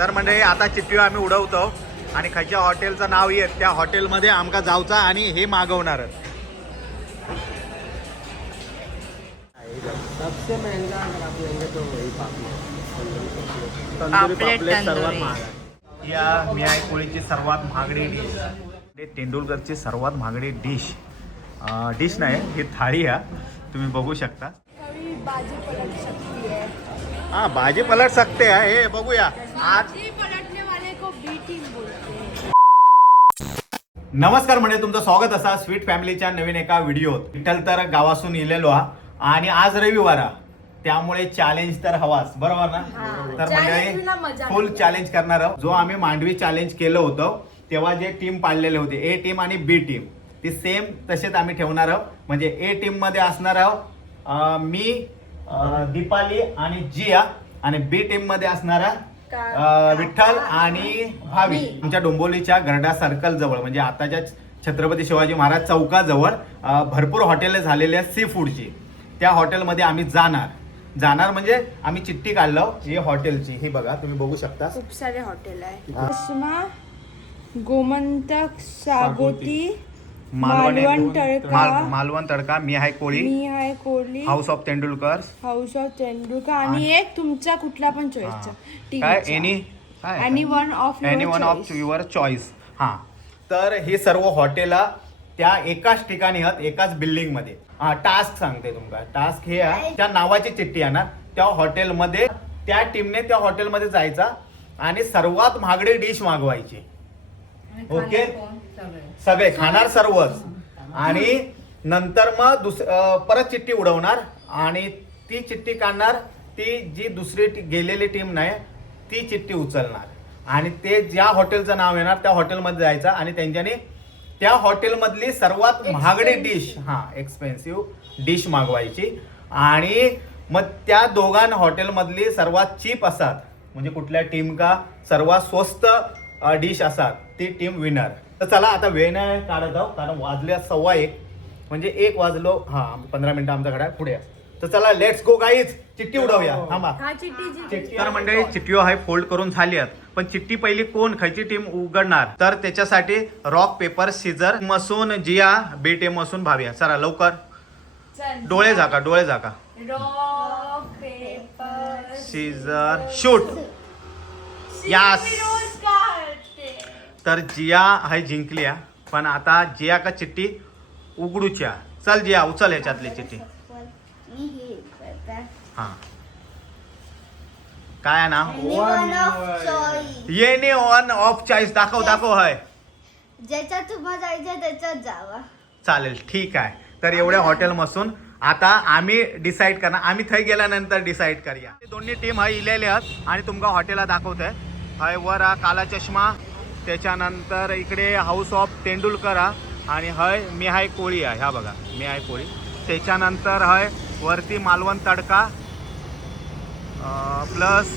तर म्हणजे आता चिठ्ठी आम्ही उडवतो आणि खायच्या हॉटेलचं नाव येत त्या हॉटेलमध्ये आमका जाऊचा आणि हे मागवणार. सबसे महंगा अगर आप लेंगे तो वही पापलेट पापलेट सर्वात महाग आहे. या मियाई कोळीची सर्वात महागडी डिश, तेंडुलकरची सर्वात महागडी डिश नाही, ही थाळी आहे. तुम्ही बघू शकता. बाजी पलट सकती है. हाँ बाजी पलट सकते हैं. हे बघूया आज. बाजी पलटने वाले को बी टीम बोलते हैं. नमस्कार म्हणजे तुमचं स्वागत असा स्वीट फॅमिलीच्या नवीन एका व्हिडिओत. विठ्ठल तर गावासून इलेलो हा आणि आज रविवार त्यामुळे चॅलेंज तर हवाच, बरोबर ना. तर म्हणजे फुल चॅलेंज करणार आहोत. जो आम्ही मांडवी चॅलेंज केलं होतं तेव्हा जे टीम पाडलेले होते, ए टीम आणि बी टीम, ती सेम तसेच आम्ही ठेवणार आहोत. म्हणजे ए टीम मध्ये असणार आहोत मी, दीपाली आणि जिया, आणि बी टीम मध्ये असणारा विठ्ठल आणि भावी. आमच्या डोंबिवलीच्या गरडा सर्कल जवळ म्हणजे आताच्या छत्रपती शिवाजी महाराज चौकाजवळ भरपूर हॉटेल झालेले आहेत सी फूडची. त्या हॉटेलमध्ये आम्ही जाणार म्हणजे आम्ही चिठ्ठी काढलो ही हॉटेलची. हे बघा तुम्ही बघू शकता, खूप सारे हॉटेल आहे. चष्मा, गोमंतक, सागोती, मालवण तडका, मी हाय कोळी, हाऊस ऑफ तेंडुलकर आणि एक तुमचा कुठला पण चॉईसचा any one of your choice. हा, तर हे सर्व हॉटेल त्या एकाच ठिकाणी आहेत, एकाच बिल्डिंग मध्ये. हा टास्क सांगते तुमका. टास्क हे आहे, त्या नावाची चिठ्ठी येणार त्या हॉटेलमध्ये, त्या टीमने त्या हॉटेलमध्ये जायचा आणि सर्वात महागडी डिश मागवायची. ओके, सगळे खाणार सर्वच. आणि नंतर मग परत चिठ्ठी उडवणार आणि ती चिठ्ठी काढणार. ती जी दुसरी गेलेली टीम नाही ती चिठ्ठी उचलणार आणि ते ज्या हॉटेलचं नाव येणार त्या हॉटेलमध्ये जायचं आणि त्यांच्यानी त्या हॉटेलमधली सर्वात महागडी डिश, एक्सपेन्सिव्ह डिश मागवायची. आणि मग त्या दोघांना हॉटेलमधली सर्वात चीप असतात म्हणजे कुठल्या टीम का सर्वात स्वस्त डिश असतात ती टीम विनर. तर चला आता वेळ नाही काढत आहोत कारण वाजले 1:15 म्हणजे 1 वाजलो. 15 मिनिटं आमचा घड्याळ पुढे. तर चला लेट्स गो गाईज, चिठ्ठी उडवूया. थांबा. तर मंडळी चिठ्ठी आहे फोल्ड करून झाली आहेत, पण चिठ्ठी पहिली कोण खायची टीम उघडणार तर त्याच्यासाठी रॉक पेपर सीजर मसून जिया, बी टीम मसून भाव्या. चला लवकर, डोळे झाका रॉक पेपर सीजर शूट. यास. तर जिया आहे जिंकली, पण आता जिया का चिठ्ठी उघडूच्या. चल जिया उचल ह्याच्यातली चिठ्ठी. हा काय ना, एनी वन ऑफ चॉईस. दाखव है ज्याच्यात तुम्हाला जायचं त्याच्यात जावा. चालेल, ठीक आहे. तर एवढ्या हॉटेल मसून आता आम्ही डिसाईड करणार, आम्ही थंय गेल्यानंतर डिसाईड करूया. दोन्ही टीम हाय इलेले आहेत आणि तुमका हॉटेलला दाखवत आहे. हाय वर काला चष्मा, त्याच्यानंतर इकडे हाऊस ऑफ तेंडुलकर आणि हय मी हाय कोळी आहे. ह्या बघा मी हाय कोळी. त्याच्यानंतर हय वरती मालवण तडका प्लस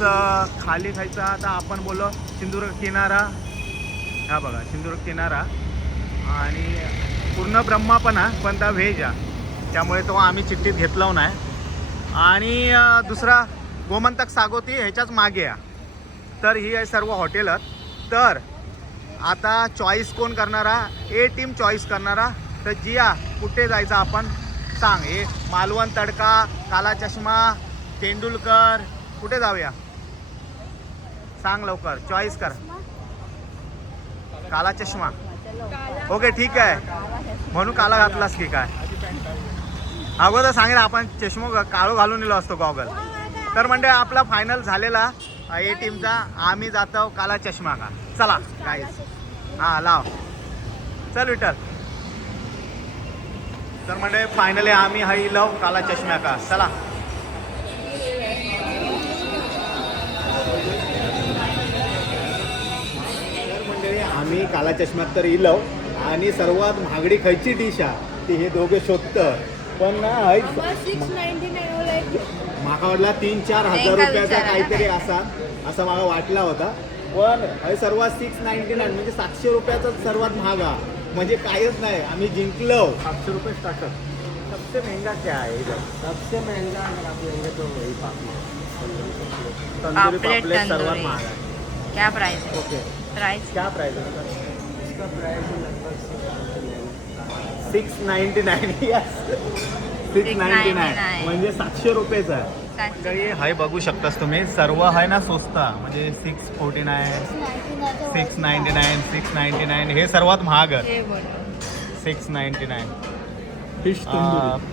खाली खायचा. आता आपण बोललो सिंधुदुर्ग किनारा. ह्या बघा सिंधुदुर्ग किनारा आणि पूर्ण ब्रह्मा पण आहे, पण त्या व्हेज आहे त्यामुळे तो आम्ही चिठ्ठीत घेतला नाही. आणि दुसरा गोमंतक सागोती ह्याच्याच मागे आहे. तर ही आहे सर्व हॉटेल. तर आता चॉईस कोण करणारा? ए टीम चॉईस करणारा. तर जिया कुठे जायचं आपण सांग. हे मालवण तडका, काला चष्मा, तेंडुलकर, कुठे जाऊया सांग लवकर, चॉईस कर. काला चष्मा. ओके ठीक आहे, म्हणून काला घातलास की काय? अगोदर सांगेल आपण चष्मा काळू घालून दिलो असतो गॉगल. तर म्हणजे आपला फायनल झालेला ए टीमचा. आम्ही जातो काला चष्मा का. चला गाईस. हा लाव, चल विठ्ठल. तर म्हणजे फायनली आम्ही हाई लाव काला चष्म्या का. चला आम्ही काला चष्म्यात तर इलव आणि सर्वात महागडी खायची डिश आहे ती हे दोघे शोधतं. पण ना माका वाटला 3-4 हजार रुपयाचा काहीतरी असा मला वाटला होता. पण हे सर्वात 699 म्हणजे 700 रुपयाचा सर्वात महागा म्हणजे काहीच नाही. आम्ही जिंकलो. 700 रुपये स्टार्टर. सबसे महंगा क्या है इधर? सबसे महंगा अगर आप लेंगे तो वही पापलेट तंदुरी पापलेट सर्वात महाग आहे. क्या प्राइस है? ओके प्राइस क्या प्राइस है इसका प्राइस लगभग 699 699 म्हणजे 700 रुपयेचा आहे. काही हाय बघू शकतास तुम्ही सर्व आहे ना स्वस्त म्हणजे 649 699 699 हे सर्वात महाग आहे. हे बोलो 699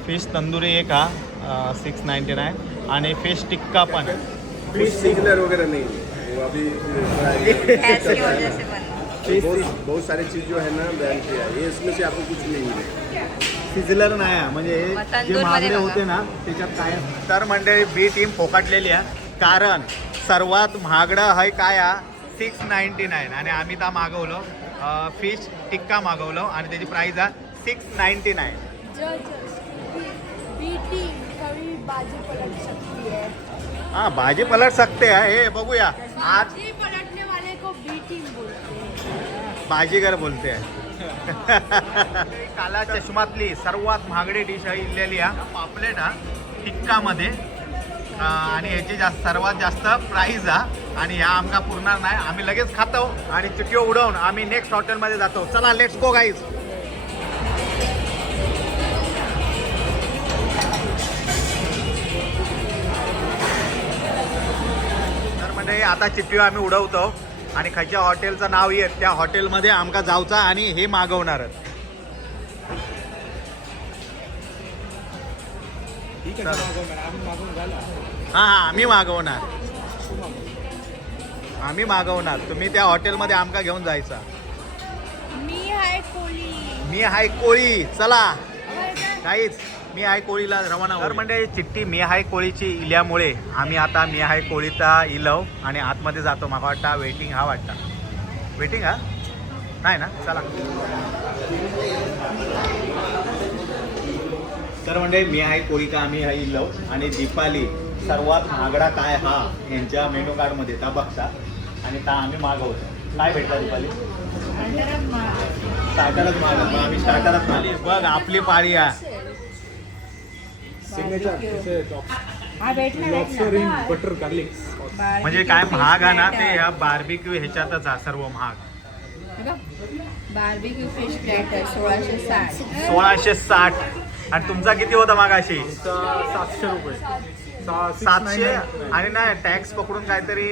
फिश तंदुरी एक हा 699 आणि फिश टिक्का पण फिश सिग्नर वगैरह नहीं है वो अभी गैस की वजह से बंद. बहुत सारी चीज जो है ना बैन किया है ये इसमें से आपको कुछ नहीं मिलेगा. सिझलर नाही आहे म्हणजे मग जे तंदूरमध्ये महागडे बघा. होते ना त्याच्यात काय तर मंडळी बी टीम फोकाटलेली आहे कारण सर्वात महागडं आहे काय 699 आणि आम्ही त्या मागवलो फिश टिक्का मागवलो आणि त्याची प्राइस आहे 699. बीटी कभी बाजी पलट सकती है. हाँ भाजी पलट सकते हैं हे बघूया आज बाजी पलटने वाले को बीटी बोलते हैं. बाजीगर बोलते हैं. काला चष्मातली सर्वात महागडी डिश आहे इल्लेली आहे पापलेट हा टिक्कामध्ये आणि ह्याची सर्वात जास्त प्राईज आहे आणि ह्या आमका पुरणार नाही. आम्ही लगेच खातो आणि चिटिओ उडवून आम्ही नेक्स्ट हॉटेलमध्ये जातो. चला लेट्स गो गाईज. तर म्हणजे आता चिटिओ आम्ही उडवतो आणि खायच्या हॉटेलचं नाव येत त्या हॉटेलमध्ये आमका जाऊचा आणि हे मागवणार. हां आम्ही मागवणार तुम्ही त्या हॉटेलमध्ये आमका घेऊन जायचा. मी हाय कोळी. चला काहीच मी हाय कोळीला रवाना. तर म्हणजे चिठ्ठी मी हाय कोळीची इल्यामुळे आम्ही आता मी हाय कोळीचा इलव आणि आतमध्ये जातो. मला वाटतं वेटिंग हा वेटिंग हा नाही ना. चला तर म्हणजे मी हाय कोळीचा आम्ही हा इलव आणि दीपाली सर्वात महागडा काय हा यांच्या मेनू कार्डमध्ये ता बघता आणि ता आम्ही मागवतो. काय भेटला दीपाली? स्टार्टरच मागवतो. आम्ही स्टार्टरच मागवतो. बघ आपली पाळी आहे. बटर गार्लिक म्हणजे काय महाग आहे ना ते या बार्बिक्यू ह्याच्यातच आहे सर्व महाग. Barbecue fish platter 1660. 1660 आणि तुमचा किती होता मागाशी? 700 रुपये. 700 आणि नाही टॅक्स पकडून काहीतरी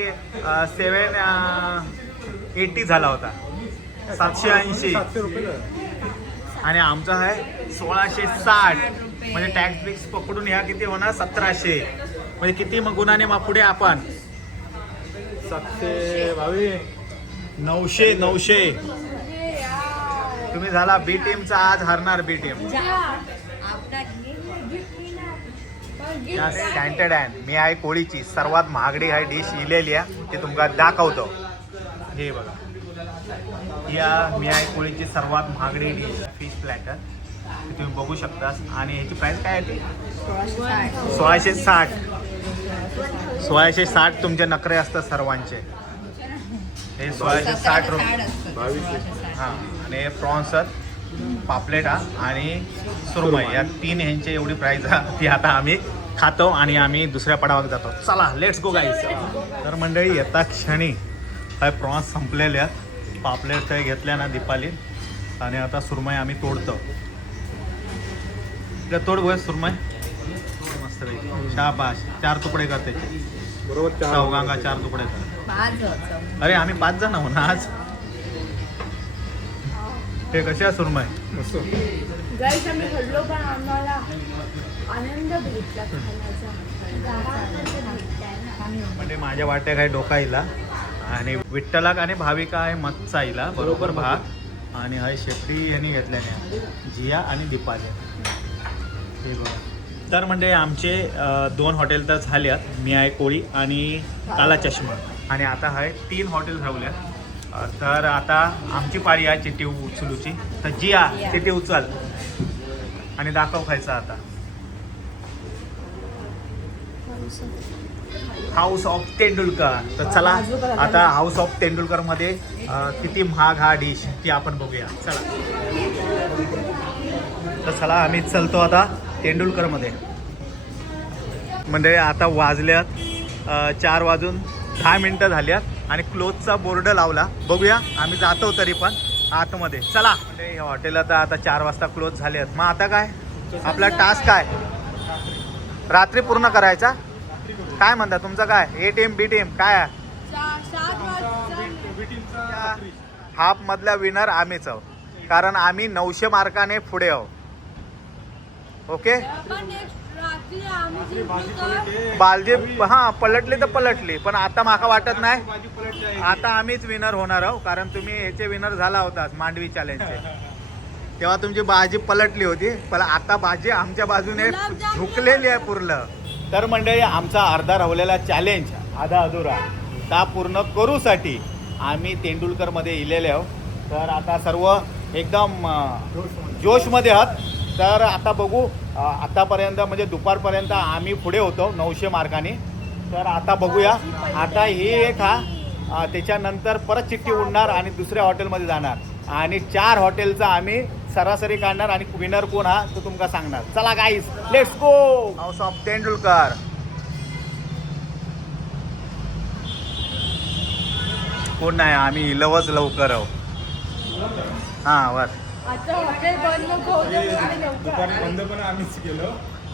780 झाला होता. 780 700 रुपये आणि आमचा आहे 1660 म्हणजे टॅक्स बिक्स पकडून ह्या किती होणार 1700 म्हणजे किती मग गुणाने मग पुढे आपण 722 900 तुम्ही झाला बी टीमचा आज हरणार बी टीम. स्टँडर्ड आहे मी आहे कोळीची सर्वात महागडी आहे डिश इलेली आहे ते तुमका दाखवतो. हे बघा या मी आहे कोळीची सर्वात महागडी डिश फिश प्लॅटर तुम्ही बघू शकता आणि ह्याची प्राइस काय आहे ती 1660 तुमचे नखरे असतात सर्वांचे. हे 1660 रुपये. 2200. हां आणि हे प्रॉन्स पापलेट आणि सुरमई या 3 ह्यांची एवढी प्राईज ती आता आम्ही खातो आणि आम्ही दुसऱ्या पडावात जातो. चला लेट्स गो गाईज. तर मंडळी येता क्षणी काय प्रॉन्स संपलेले आहेत. पापलेट ते घेतल्या ना दीपाली आणि आता सुरमई आम्ही तोडतो. तोड गोय सुरमई मस्त शाबाश. 4 तुकडे करते बरोबर. चौगांगा 4 तुकडे कर. अरे आम्ही 5 जण आहो ना आज. ते कसे आहे सुरमई? गाईस आम्ही खाल्लो पण आम्हाला आनंद भेटला खाण्याचा. म्हणजे माझ्या वाट्या काही डोकाईला आणि विठ्ठलाक आणि भाविका आहे मत्साईला बरोबर भाग आणि हा शेपटी यांनी घेतल्याने जिया आणि दीपाली. हे बघा. तर म्हणजे आमचे 2 हॉटेल तर झाल्यात मी आहे कोळी आणि काला चष्मा आणि आता आहे 3 हॉटेल ठेवल्यात. तर आता आमची पाळी आहे चिठ्ठी उचलूची. तर जिया चिठ्ठी उचल आणि दाखव खायचा आता. House of Tendulkar. तर चला आता हाऊस ऑफ तेंडुलकर मध्ये किती महाग हा डिश ती आपण बघूया. चला तर चला आम्ही चलतो आता तेंडुलकर मध्ये. म्हणजे आता वाजल्यात 4 वाजून 10 मिनटं झाल्यात आणि क्लोजचा बोर्ड लावला. बघूया आम्ही जातो तरी पण आतमध्ये. चला म्हणजे हॉटेल आता 4 वाजता क्लोज झाले आहेत. मग आता काय आपला टास्क काय रात्री पूर्ण करायचा. काय म्हणता तुमचं काय ए टीम बी टीम काय आहे? 7 वाजता हाफ मधला विनर आम्हीच आहोत, कारण आम्ही 900 मार्काने पुढे आहोत. ओके पण next रात्री आम्ही जिंकलो तर बालजी हा पलटली तर पलटली, पण आता माका वाटत नाही आता आम्हीच विनर होणार आहोत, कारण तुम्ही ह्याचे विनर झाला होता मांडवी चॅलेंजचे. तेव्हा तुमची बाजी पलटली होती, पण आता बाजी आमच्या बाजूने झुकलेली आहे पूर्ण. तर मंडळी आमचा अर्धा राहिलेला चॅलेंज आधा अधुरा का पूर्ण करूसाठी आम्ही तेंडुलकरमध्ये इलेले आहोत. तर आता सर्व एकदम जोशमध्ये आहात. तर आता बघू आतापर्यंत म्हणजे दुपारपर्यंत आम्ही पुढे होतो 900 मार्कांनी. तर आता बघूया आता हे एक हा त्याच्यानंतर परत चिठ्ठी उडणार आणि दुसऱ्या हॉटेलमध्ये जाणार आणि 4 हॉटेलचा आम्ही सरासरी काढणार आणि विनर कोण हा तो तुमका सांगणार. चला guys let's go House of Tendulkar. कोण नाही आम्ही इलवच लवकर आहो. हां वर आता हॉटेल बंद नको होऊ दे आणि लवकर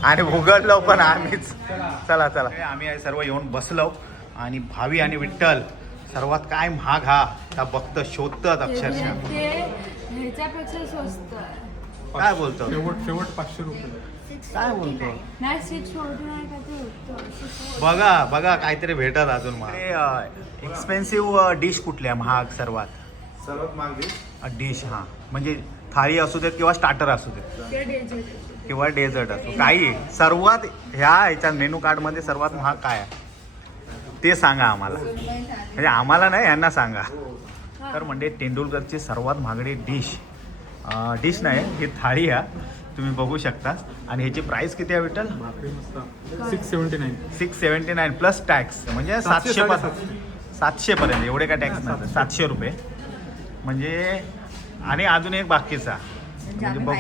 आणि उघडलो पण आम्हीच. चला चला आम्ही सर्व येऊन बसलो आणि भावी आणि विठ्ठल सर्वात काय महाग हा आता बघतं शोधतात अक्षरशः. ते ह्याच्यापेक्षा स्वस्त आहे. काय बोलतो शेवट 500 रुपये. काय बोलतो नाही 649 का ते होतं. बघा बघा काहीतरी भेटत अजून मग. एक्सपेन्सिव्ह डिश कुठली आहे महाग सर्वात महाग डिश? हां म्हणजे थाळी असू देत किंवा स्टार्टर असू देत ते डेझर्ट किंवा डेझर्ट असो काही सर्वात ह्याच्या मेनू कार्डमध्ये सर्वात महाग काय आहे ते सांगा आम्हाला, म्हणजे आम्हाला नाही यांना सांगा. तर म्हणजे तेंडुलकरची सर्वात महागडी डिश नाही ही थाळी आहे तुम्ही बघू शकता. आणि ह्याची प्राइस किती आहे विठ्ठल? 679 प्लस टॅक्स म्हणजे 700 पर्यंत. एवढे काय टॅक्स नाही 700 रुपये म्हणजे. आणि अजून एक बाकीचा म्हणजे बघ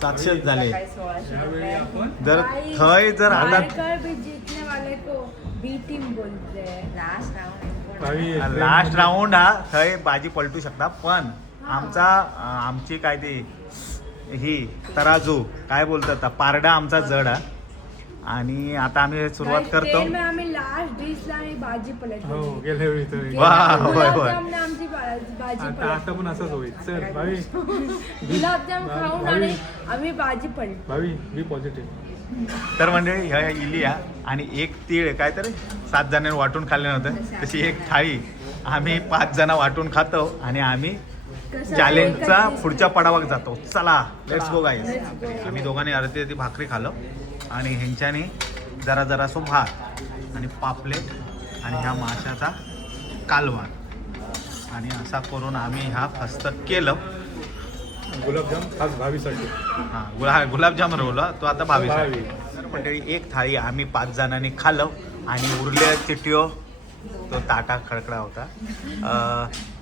700 झाले. जर थंय जर आता जीतने वाले को बी टीम बोलते हैं. लास्ट राऊंड हा थंय बाजी पलटू शकता. पण आमची काय ती ही तराजू काय बोलतात पारडा आमचा जड हा. आणि आता आम्ही सुरुवात करतो. आम्ही लास्ट डिशला आणि भाजी पलटली. गेल्या वेळी तर वा होय होय गुलाबजामने आमची भाजी आता पण असंच होईल. चल भावी गुलाबजाम खाऊन आणि आम्ही भाजी पलटली. भावी बी पॉझिटिव्ह. तर म्हणजे ह्या इलिया आणि एक तीळ काहीतरी 7 जणांनी वाटून खाल्ले नव्हतं तशी एक थाळी आम्ही 5 जण वाटून खातो आणि आम्ही चॅलेंजचा पुढच्या पडावाक जातो. चला लेट्स गो गाईज. आम्ही दोघांनी अर्धी भाकरी खाल्लो आणि ह्यांच्यानी जरा सो भात आणि पापलेट आणि ह्या माशाचा कालवण आणि असा करून आम्ही हा फस्त केलं. गुलाबजाम खास भावीसाठी. हां गुलाबजाम रोवला तो आता 22. तर मंडळी एक थाळी आम्ही 5 जणांनी खाल्लं आणि उरल्या चिटिओ तो ताटा खडखडा होता.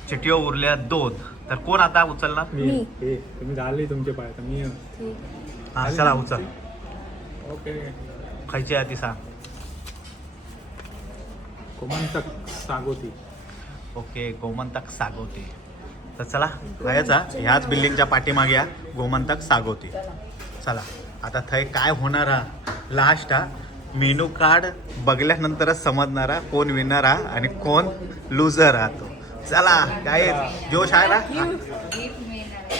चिटिओ उरल्या 2. तर कोण आता उचलणार? मी. तुम्ही झाले तुमचे पाय आता मी. हां चला उचल. ओके खायची आहे ती सांग. गोमंतक सागोती. ओके गोमंतक सागोती. तर चला राहायचा ह्याच बिल्डिंगच्या पाठीमागे या गोमंतक सागोती. चला आता थंय काय होणार हा लास्ट हा मेनू कार्ड बघल्यानंतरच समजणारा कोण विनर हा आणि कोण लुझर राहतो. चला काय जोश आहे ना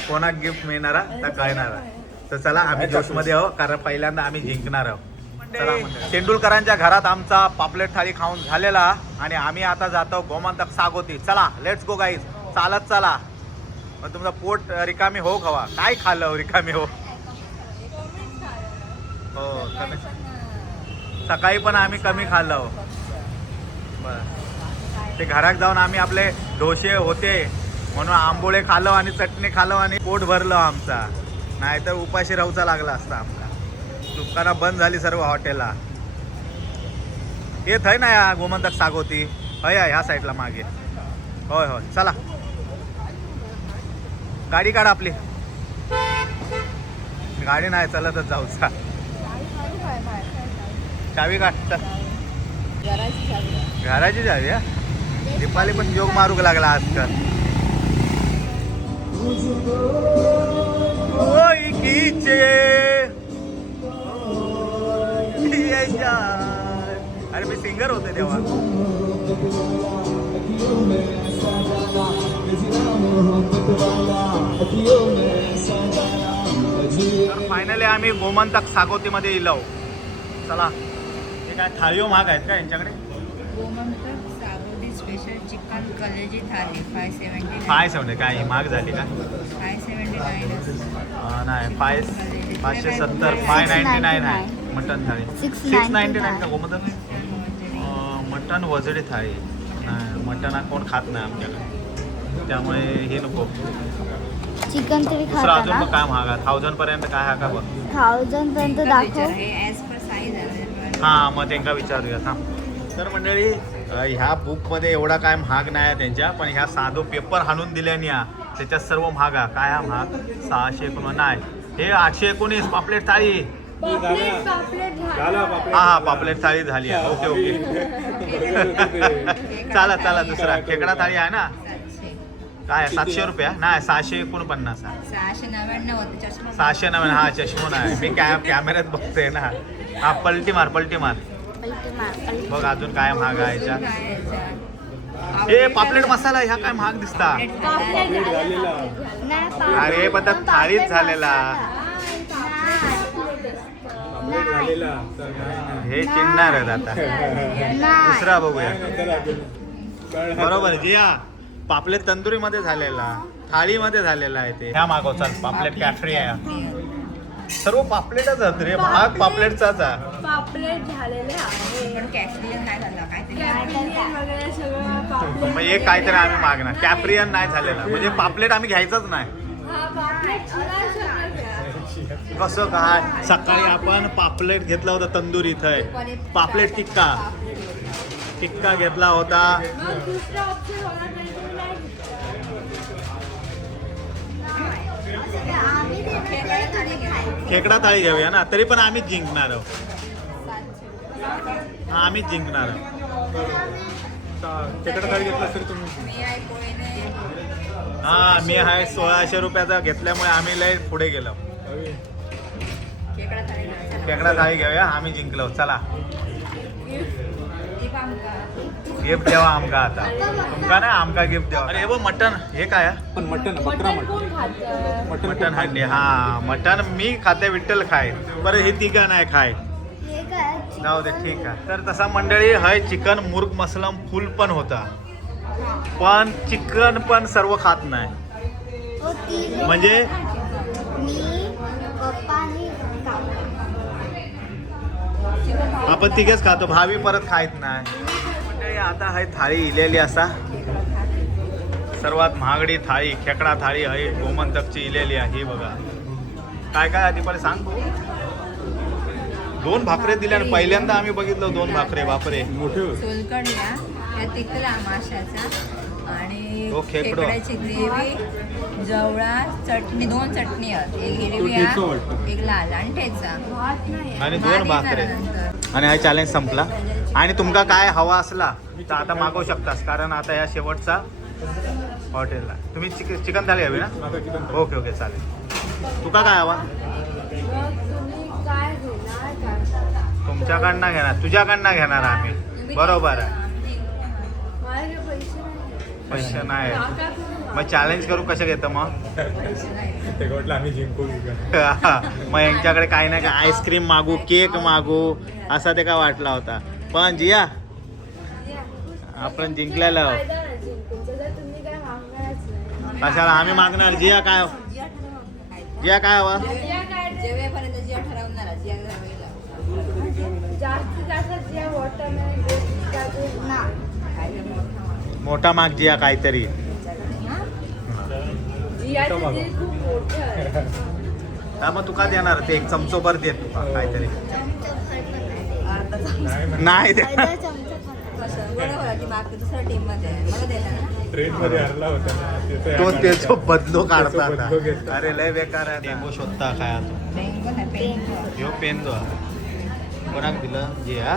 कोणाक गिफ्ट मिळणारा तर कळणारा. तर चला आम्ही जोशमध्ये आहोत कारण पहिल्यांदा आम्ही जिंकणार आहोत. चला तेंडुलकरांच्या घरात आमचा पापलेट थाळी खाऊन झालेला आणि आम्ही आता जातो गोमंतक सागोती. चला लेट्स गो गाईज. चालत चला. मग तुमचा पोट रिकामी हो खवा काय खाल्लं रिकामी हो. कमी सकाळी पण आम्ही कमी खाल्लं. बरं ते घरात जाऊन आम्ही आपले डोसे होते म्हणून आंबोळे खाल्लो आणि चटणी खाल्लो आणि पोट भरलं आमचा. नाहीतर उपाशी राहूचा लागला असता आमचा. दुकानं बंद झाली सर्व हॉटेलला. येत आहे ना या गोमंतक सागोती हय ह्या साईडला मागे. होय होय चला गाडी काढ आपली. गाडी नाही चलतच जाऊचा. चावी काढ. घराची झाली हा दीपाली पण जोग मारूक लागला आजकाल. ओळखीचे अरे मी सिंगर होते तेव्हा. तर फायनली आम्ही गोमंतक सागोतीमध्ये इलो. चला हे काय थाळीओ महाग आहेत का यांच्याकडे? गोमंतक सागोती स्पेशल चिकन कलेजी थाली 579. 570 काय महाग झाली का? 579 नाही 570 599 आहे मटन थाळी. 699 का गोमंतक? मटन वजडी थाळी नाही मटन हा कोण खात नाही आमच्याकडे त्यामुळे हे नको. चिकन तरी दुसरं खाता अजून ना? मग काय महाग आहे 1000 पर्यंत काय हा का बघ. 1000 पर्यंत दाखव. हे ॲज पर साईज आहे. हां मग त्यांना विचारूया थांब. तर मंडळी ह्या बुकमध्ये एवढा काय महाग नाही आहे त्यांच्या पण ह्या साधो पेपर हाणून दिल्याने या त्याच्यात सर्व महाग आहे. काय हा महाग 619 नाही हे 819 पापलेट थाळी. हा हा पापलेट थाळी झाली आहे. ओके ओके चला चला दुसरा खेकडा थाळी आहे ना 700. काय 700 रुपया नाही 649 आहे. 699 होते चष्मा. 690 हा चष्मून आहे मी कॅमेऱ्यात बघतोय ना. हा पलटी मार बघ अजून काय महाग आहे याच्यात. हे पापलेट मसाला ह्या काय महाग दिसता. अरे पण त्या थाळीच झालेला हे चिडणार आहेत आता. दुसरा बघूया बरोबर जे या पापलेट तंदुरी मध्ये झालेला थाळीमध्ये झालेला आहे ते. ह्या मागव चल पापलेट कॅफरी आहे. सर्व पापलेटच आहेत रे भाग पापलेटचाच आहे. पापलेट झालेले आहे. पण कॅफरियन नाही झाला काहीतरी. कॅप्रियन वगैरे सगळं पापलेट. मग एक काहीतरी आम्ही मागणार कॅफ्रियन नाही झालेला म्हणजे पापलेट आम्ही घ्यायचंच नाही. हा पापलेट सगळं घ्या. कसं काय सकाळी आपण पापलेट घेतला होता तंदुरी इथं पापलेट टिक्का घेतला होता. मग दुसरा ऑप्शन होणार नाही तर नाही खेकडा थाळी घेऊया ना तरी पण आम्हीच जिंकणार आहोत. हा आम्हीच जिंकणार आहोत. खेकडा थाळी घेतला असेल तुम्ही. मी आहे कोळीने हा मी आहे 1600 रुपयाचा घेतल्यामुळे आम्ही लय पुढे गेलो. खेकडा थाळी नाही. चला. खेकडा थाळी घेऊया आम्ही जिंकलो. चला एक आमका. गिफ्ट द्यावा आमका आता तुमका ना आमका गिफ्ट द्यावा. अरे हे बघ मटन हे काय आहे? पण मटन बकरा मटण कोण खातं? मटन हंडी हा मटन मी खाते विठ्ठल खाय बरं हे तिघा नाही खाय हे काय? जाऊ दे ठीक आहे. तर तसा मंडळी हय चिकन मुर्ग मसलम फुल पण होता पण चिकन पण सर्व खात नाही हो, ती लोकं म्हणजे मी पप्पा आणि काका. आपण तिघेच खातो भावी परत खायत नाही. मंडळी आता हाय थाळी इलेली असा सर्वात महागडी थाळी खेकडा थाळी आहे गोमंतकची इलेली आहे. ही बघा काय काय आधी पण सांग. 2 भाकरे दिल्या आणि पहिल्यांदा आम्ही बघितलं 2 भाकरे बापरे. मोठे होते. सोलकढल्या या तिखला माशाचा आणि हो, खेकडं. खेकड्याची ग्रेव्ही जवळा चटणी 2 चटणी आहेत. एक हिरवी ठेचा आहे, वाटतं. एक लाल आणि ठेचा. भात नाही आणि भात 2 येणार भाकरे नंतर. आणि हा चॅलेंज संपला. आणि तुमका काय हवा असला तर आता मागवू शकतास कारण आता या शेवटचा हॉटेलला तुम्ही चिकन थाळी हवी ना. आता चिकन थाळी. ओके ओके चालेल. तुका काय हवा मग तुम्ही काय घेणार का? तुमच्याकडनं घेणार तुझ्याकडनं घेणार आम्ही. बरोबर आहे माझ्याकडे पैसे नाही. पैसे नाही काका कोण? मग चॅलेंज करू कसं घेतं मग. ते म्हटलं आम्ही जिंकू जिंकू. मग यांच्याकडे काही नाही का आईस्क्रीम मागू केक मागू असा ते का वाटला होता पण जिया आपण जिंकलेला आहोत. फायदा नाही जिंकून. जर तुम्ही काय मागणारच नाही. कशाला आम्ही मागणार. जिया काय जिया काय हवा जिया काय ते? जेवेपर्यंत जिया ठरवणार जिया ठरवेल. जास्तीत जास्त जिया वॉटरमेलन ग्रेप्स काजू ना. मोठा माग जिया काहीतरी. जियाचे दिल खूप मोठं आहे. हा मग तुका देणार ते 1 चमचो भर देत तुका काहीतरी नाही दे. अर्धा चमचा पण नाही. बरोबर ती मागते दुसऱ्या टीम मध्ये आहे. मला देणार ना. ट्रेन मध्ये हरला होता ना. तो त्याचा बदलो काढता त्याचा आता. बदलो घेतला. अरे लय बेकार आहे. डेंगू शोधता काय आता पेंगो नाही पेंगो. ह्यो पेन जो कोणाक दिलं जिया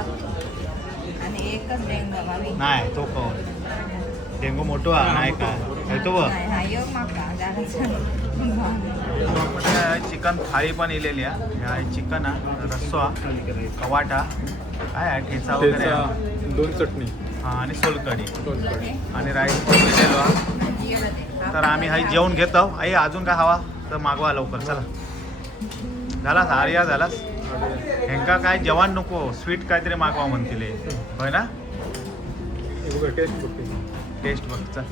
आणि आणि एकच डेंगा मावी नाही तो कोण डेंगू मोठो हा नाही काय येतो बघ नाही हा योग माका चिकन थाळी पण इलेली आहे चिकन रस्सो कवाटा काय आहे, ठेचा वगैरे आहे. दोन चटणी हा आणि सोलकढी दोन कढी. आणि राईस पण दिलेलो हा. तर आम्ही हाई जेवण घेतो आई अजून काय हवा तर मागवा लवकर चला झालास आर्या झालास ह्यांका काय जेवण नको स्वीट काहीतरी मागवा म्हणतील हे. होय ना हे बघा टेस्ट बघते टेस्ट बघ चल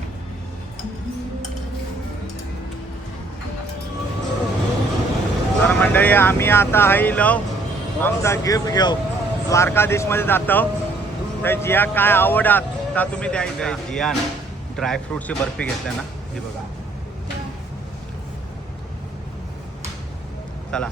तर मंडळी आम्ही आता हाई लव आमचा गिफ्ट घेऊ द्वारकाधीशमध्ये जातो तर जिया काय आवडात तर तुम्ही द्यायचं जियान ड्रायफ्रूटची बर्फी घेतल्या ना ही बघा चला